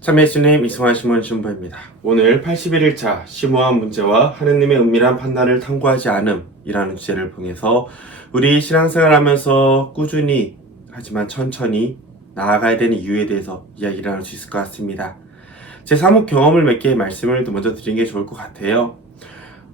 참여해주님 이승환 신문 신부입니다. 오늘 81일차 심오한 문제와 하느님의 은밀한 판단을 탐구하지 않음이라는 주제를 통해서 우리 신앙생활 하면서 꾸준히 하지만 천천히 나아가야 되는 이유에 대해서 이야기를 나눌 수 있을 것 같습니다. 제 사목 경험을 몇 개의 말씀을 먼저 드리는 게 좋을 것 같아요.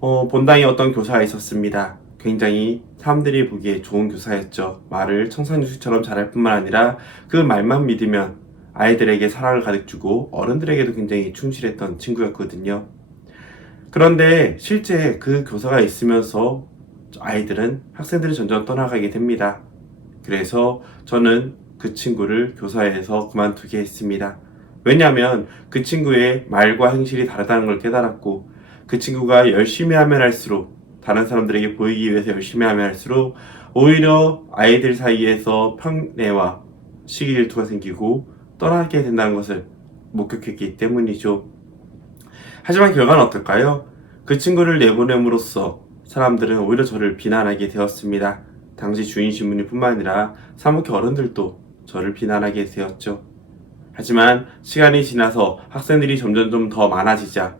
본당에 어떤 교사가 있었습니다. 굉장히 사람들이 보기에 좋은 교사였죠. 말을 청산유수처럼 잘할 뿐만 아니라 그 말만 믿으면 아이들에게 사랑을 가득 주고 어른들에게도 굉장히 충실했던 친구였거든요. 그런데 실제 그 교사가 있으면서 학생들이 점점 떠나가게 됩니다. 그래서 저는 그 친구를 교사에서 그만두게 했습니다. 왜냐하면 그 친구의 말과 행실이 다르다는 걸 깨달았고, 그 친구가 열심히 하면 할수록, 다른 사람들에게 보이기 위해서 열심히 하면 할수록 오히려 아이들 사이에서 편애와 시기 질투가 생기고 떠나게 된다는 것을 목격했기 때문이죠. 하지만 결과는 어떨까요? 그 친구를 내보냄으로써 사람들은 오히려 저를 비난하게 되었습니다. 당시 주인 신부님 뿐만 아니라 사목회 어른들도 저를 비난하게 되었죠. 하지만 시간이 지나서 학생들이 점점 더 많아지자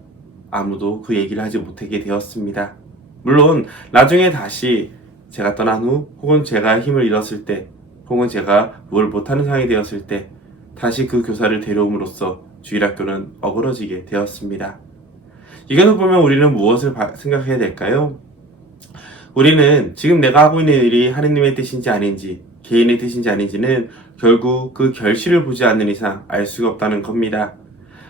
아무도 그 얘기를 하지 못하게 되었습니다. 물론 나중에 다시 제가 떠난 후, 혹은 제가 힘을 잃었을 때, 혹은 제가 뭘 못하는 상황이 되었을 때 다시 그 교사를 데려옴으로써 주일학교는 어그러지게 되었습니다. 이것을 보면 우리는 무엇을 생각해야 될까요? 우리는 지금 내가 하고 있는 일이 하느님의 뜻인지 아닌지, 개인의 뜻인지 아닌지는 결국 그 결실을 보지 않는 이상 알 수가 없다는 겁니다.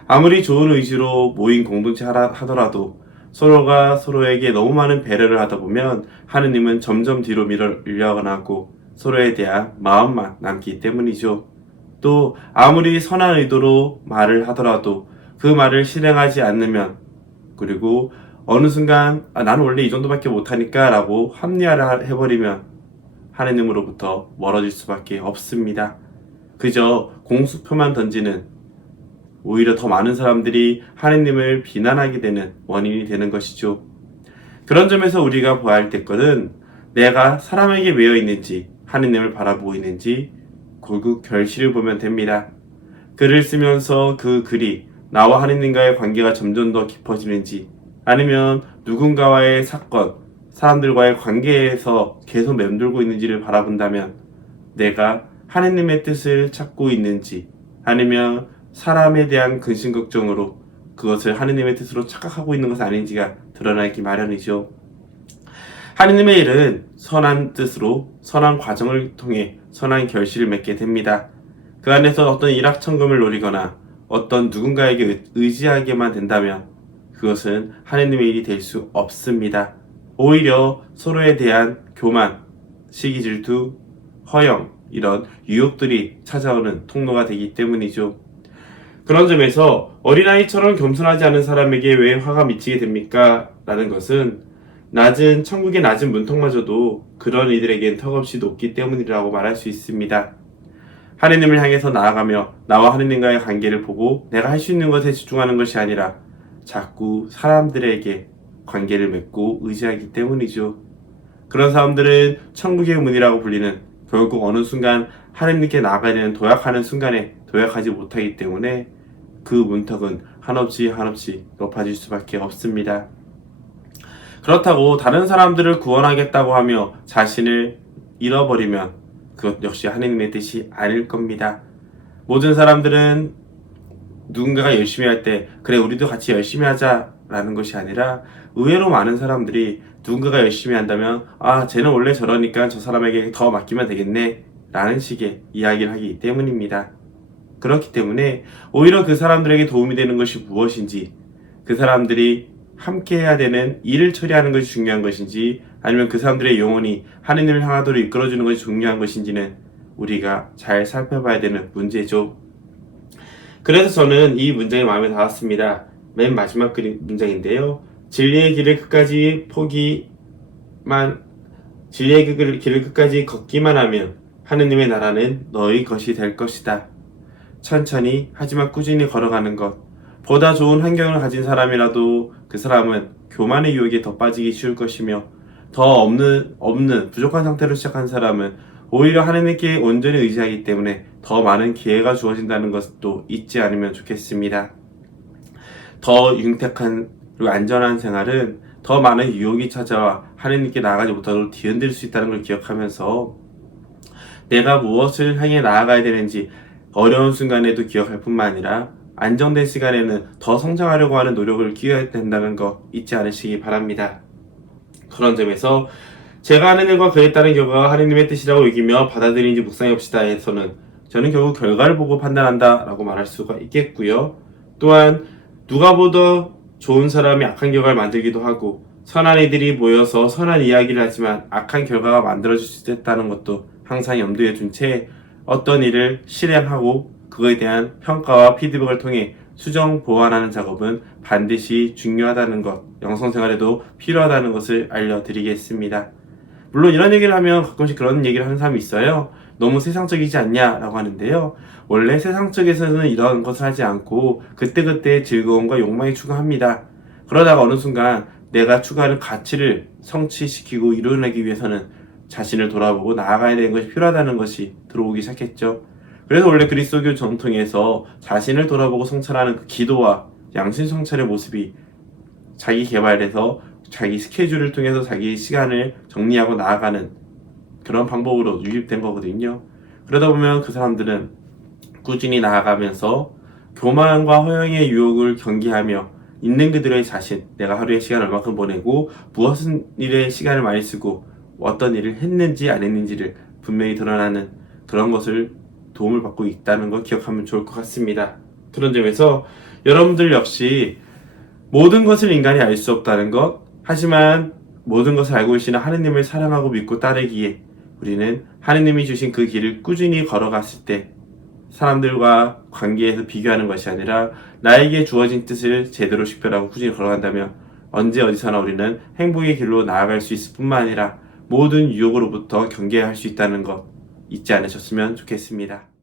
아무리 좋은 의지로 모인 공동체 하더라도 서로가 서로에게 너무 많은 배려를 하다 보면 하느님은 점점 뒤로 밀려나고 서로에 대한 마음만 남기 때문이죠. 또 아무리 선한 의도로 말을 하더라도 그 말을 실행하지 않으면, 그리고 어느 순간 나는 원래 이 정도밖에 못하니까 라고 합리화를 해버리면 하느님으로부터 멀어질 수밖에 없습니다. 그저 공수표만 던지는, 오히려 더 많은 사람들이 하느님을 비난하게 되는 원인이 되는 것이죠. 그런 점에서 우리가 보아야 할 것은 내가 사람에게 매여 있는지 하느님을 바라보고 있는지 결국 결실을 보면 됩니다. 글을 쓰면서 그 글이 나와 하느님과의 관계가 점점 더 깊어지는지, 아니면 누군가와의 사건, 사람들과의 관계에서 계속 맴돌고 있는지를 바라본다면 내가 하느님의 뜻을 찾고 있는지, 아니면 사람에 대한 근심걱정으로 그것을 하느님의 뜻으로 착각하고 있는 것은 아닌지가 드러나기 마련이죠. 하느님의 일은 선한 뜻으로 선한 과정을 통해 선한 결실을 맺게 됩니다. 그 안에서 어떤 일확천금을 노리거나 어떤 누군가에게 의지하게만 된다면 그것은 하느님의 일이 될 수 없습니다. 오히려 서로에 대한 교만, 시기 질투, 허영, 이런 유혹들이 찾아오는 통로가 되기 때문이죠. 그런 점에서 어린아이처럼 겸손하지 않은 사람에게 왜 화가 미치게 됩니까? 라는 것은 천국의 낮은 문턱마저도 그런 이들에겐 턱없이 높기 때문이라고 말할 수 있습니다. 하느님을 향해서 나아가며 나와 하느님과의 관계를 보고 내가 할 수 있는 것에 집중하는 것이 아니라 자꾸 사람들에게 관계를 맺고 의지하기 때문이죠. 그런 사람들은 천국의 문이라고 불리는, 결국 어느 순간 하느님께 나아가야 되는 도약하는 순간에 도약하지 못하기 때문에 그 문턱은 한없이 높아질 수밖에 없습니다. 그렇다고 다른 사람들을 구원하겠다고 하며 자신을 잃어버리면 그것 역시 하느님의 뜻이 아닐 겁니다. 모든 사람들은 누군가가 열심히 할 때 그래 우리도 같이 열심히 하자라는 것이 아니라, 의외로 많은 사람들이 누군가가 열심히 한다면 쟤는 원래 저러니까 저 사람에게 더 맡기면 되겠네 라는 식의 이야기를 하기 때문입니다. 그렇기 때문에 오히려 그 사람들에게 도움이 되는 것이 무엇인지, 그 사람들이 함께 해야 되는 일을 처리하는 것이 중요한 것인지, 아니면 그 사람들의 영혼이 하느님을 향하도록 이끌어주는 것이 중요한 것인지는 우리가 잘 살펴봐야 되는 문제죠. 그래서 저는 이 문장이 마음에 닿았습니다. 맨 마지막 문장인데요. 진리의 길을 끝까지 걷기만 하면 하느님의 나라는 너희 것이 될 것이다. 천천히 하지만 꾸준히 걸어가는 것, 보다 좋은 환경을 가진 사람이라도 그 사람은 교만의 유혹에 더 빠지기 쉬울 것이며, 더 없는 부족한 상태로 시작한 사람은 오히려 하느님께 온전히 의지하기 때문에 더 많은 기회가 주어진다는 것도 잊지 않으면 좋겠습니다. 더 윤택한 그리고 안전한 생활은 더 많은 유혹이 찾아와 하느님께 나아가지 못하도록 뒤흔들 수 있다는 걸 기억하면서 내가 무엇을 향해 나아가야 되는지 어려운 순간에도 기억할 뿐만 아니라 안정된 시간에는 더 성장하려고 하는 노력을 기울여야 된다는 거 잊지 않으시기 바랍니다. 그런 점에서 제가 하는 일과 그에 따른 결과가 하느님의 뜻이라고 여기며 받아들이는지 묵상해봅시다 에서는 저는 결국 결과를 보고 판단한다 라고 말할 수가 있겠고요. 또한 누가 보다 좋은 사람이 악한 결과를 만들기도 하고 선한 이들이 모여서 선한 이야기를 하지만 악한 결과가 만들어질 수 있다는 것도 항상 염두에 둔 채 어떤 일을 실행하고 그거에 대한 평가와 피드백을 통해 수정 보완하는 작업은 반드시 중요하다는 것, 영성생활에도 필요하다는 것을 알려드리겠습니다. 물론 이런 얘기를 하면 가끔씩 그런 얘기를 하는 사람이 있어요. 너무 세상적이지 않냐 라고 하는데요. 원래 세상적에서는 이런 것을 하지 않고 그때그때 즐거움과 욕망이 추가합니다. 그러다가 어느 순간 내가 추구하는 가치를 성취시키고 이루어내기 위해서는 자신을 돌아보고 나아가야 되는 것이 필요하다는 것이 들어오기 시작했죠. 그래서 원래 그리스도교 전통에서 자신을 돌아보고 성찰하는 그 기도와 양심 성찰의 모습이 자기 개발에서 자기 스케줄을 통해서 자기 시간을 정리하고 나아가는 그런 방법으로 유입된 거거든요. 그러다 보면 그 사람들은 꾸준히 나아가면서 교만과 허영의 유혹을 경계하며 있는 그들의 자신, 내가 하루에 시간을 얼마큼 보내고 무엇은 일에 시간을 많이 쓰고 어떤 일을 했는지 안 했는지를 분명히 드러나는 그런 것을 도움을 받고 있다는 걸 기억하면 좋을 것 같습니다. 그런 점에서 여러분들 역시 모든 것을 인간이 알 수 없다는 것, 하지만 모든 것을 알고 계시는 하느님을 사랑하고 믿고 따르기에 우리는 하느님이 주신 그 길을 꾸준히 걸어갔을 때 사람들과 관계에서 비교하는 것이 아니라 나에게 주어진 뜻을 제대로 식별하고 꾸준히 걸어간다면 언제 어디서나 우리는 행복의 길로 나아갈 수 있을 뿐만 아니라 모든 유혹으로부터 경계할 수 있다는 것 잊지 않으셨으면 좋겠습니다.